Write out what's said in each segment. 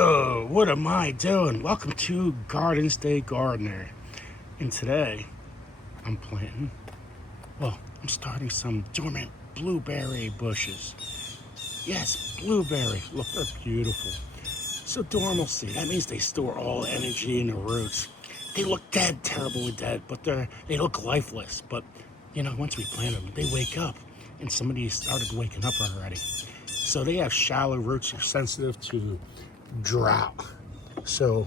Oh, what am I doing? Welcome to Garden State Gardener. And today, I'm starting some dormant blueberry bushes. Yes, blueberry. Look, they're beautiful. So dormancy, that means they store all energy in the roots. They look dead, terribly dead, but they look lifeless. But, once we plant them, they wake up. And some of these started waking up already. So they have shallow roots, they're sensitive to drought. So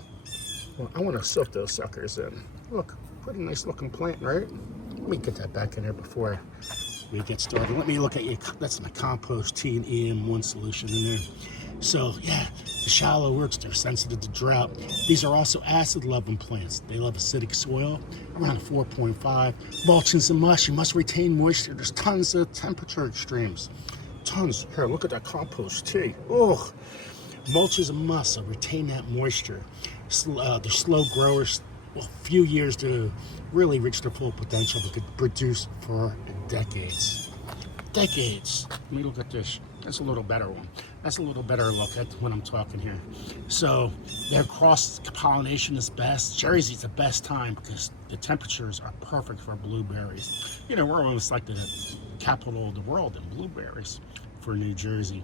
I want to soak those suckers in. Look, pretty nice looking plant, right? Let me get that back in there before we get started. Let me look at you. That's my compost tea and EM1 solution in there. So yeah, the shallow roots, they're sensitive to drought. These are also acid loving plants. They love acidic soil, around 4.5. Mulching and mush, you must retain moisture. There's tons of temperature extremes. Tons. Here, look at that compost tea. Oh, mulch is a must, so retain that moisture. They're slow growers, few years to really reach their full potential, but could produce for decades. Decades. Let me look at this. That's a little better one. That's a little better look at when I'm talking here. So their cross-pollination is best. Jersey's the best time because the temperatures are perfect for blueberries. We're almost like the capital of the world in blueberries for New Jersey.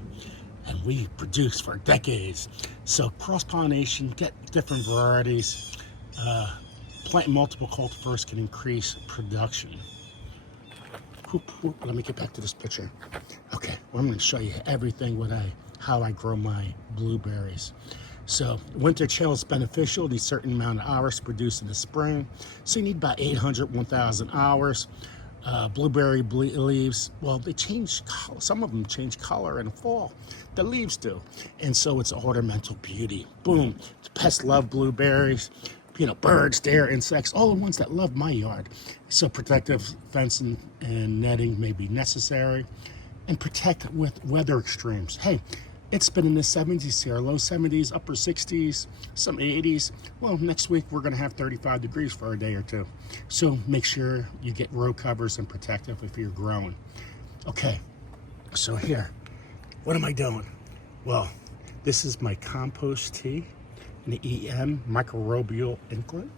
And we produce for decades. So cross-pollination, get different varieties. Planting multiple cultivars can increase production. Let me get back to this picture. Okay, well, I'm going to show you everything how I grow my blueberries. So winter chill is beneficial. These certain amount of hours to produce in the spring. So you need about 800, 1,000 hours. Blueberry leaves, they change color. Some of them change color in the fall. The leaves do. And so it's ornamental beauty. Boom. The pests love blueberries. Birds, deer, insects, all the ones that love my yard. So protective fencing and netting may be necessary. And protect with weather extremes. Hey, it's been in the 70s here, low 70s, upper 60s, some 80s. Well, next week we're going to have 35 degrees for a day or two. So make sure you get row covers and protective if you're growing. Okay, so here, what am I doing? Well, this is my compost tea and the EM microbial inclement.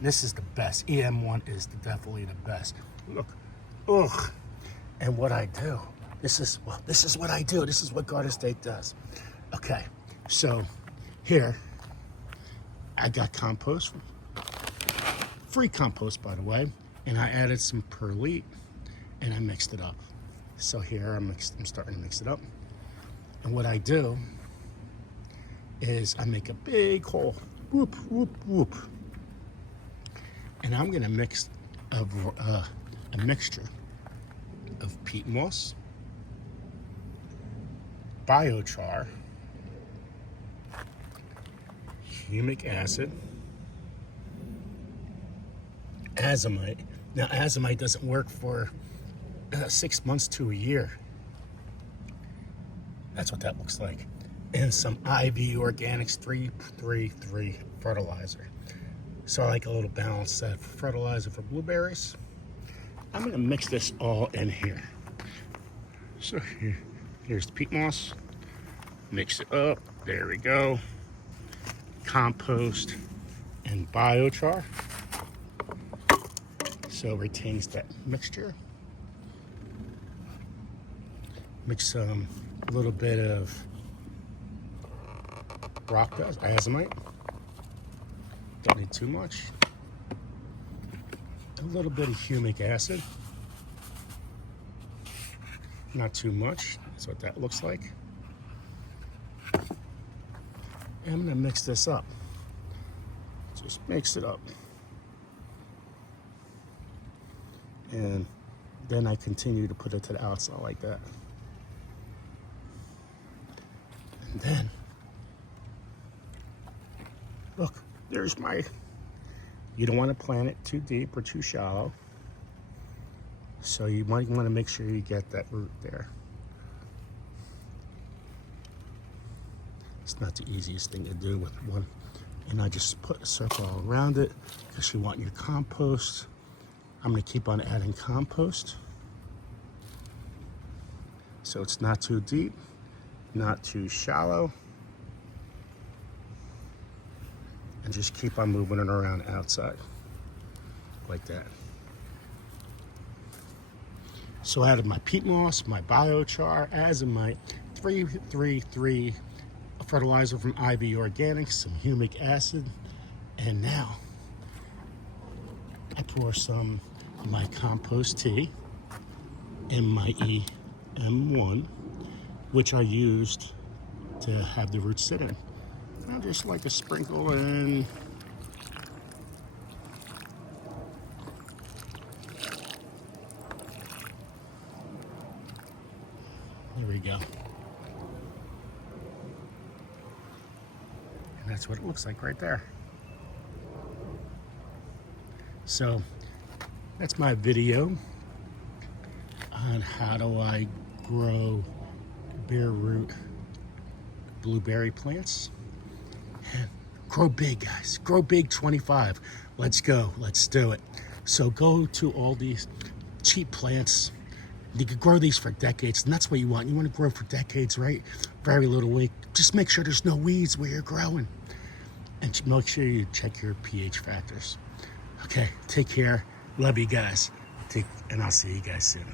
This is the best. EM1 is definitely the best. Look, ugh. And what I do. This is what I do. This is what Garden State does. Okay, so here I got compost, free compost by the way, and I added some perlite and I mixed it up. So here I'm starting to mix it up, and what I do is I make a big hole, whoop whoop whoop, and I'm gonna mix a mixture of peat moss, biochar, humic acid, azomite. Now azomite doesn't work for 6 months to a year. That's what that looks like. And some IV Organics 333 fertilizer. So I like a little balanced fertilizer for blueberries. I'm gonna mix this all in here. So here's the peat moss. Mix it up. There we go. Compost and biochar. So it retains that mixture. Mix a little bit of rock dust, azomite. Don't need too much. A little bit of humic acid. Not too much. That's what that looks like. And I'm gonna mix this up. Just mix it up. And then I continue to put it to the outside like that. And then, look, there's you don't want to plant it too deep or too shallow. So you might want to make sure you get that root there. It's not the easiest thing to do with one. And I just put a circle around it because you want your compost. I'm going to keep on adding compost. So it's not too deep. not too shallow. And just keep on moving it around outside, like that. So I added my peat moss, my biochar, as in my 3-3-3 fertilizer from IV Organics, some humic acid, and now I pour some of my compost tea in my EM1, which I used to have the roots sit in. I'll just like a sprinkle in. There we go. And that's what it looks like right there. So that's my video on how do I grow bare root blueberry plants. And grow big, guys. Grow big 25. Let's go. Let's do it. So go to all these cheap plants. You can grow these for decades, and that's what you want. You want to grow for decades, right? Very little weight. Just make sure there's no weeds where you're growing. And make sure you check your pH factors. Okay, take care. Love you guys. And I'll see you guys soon.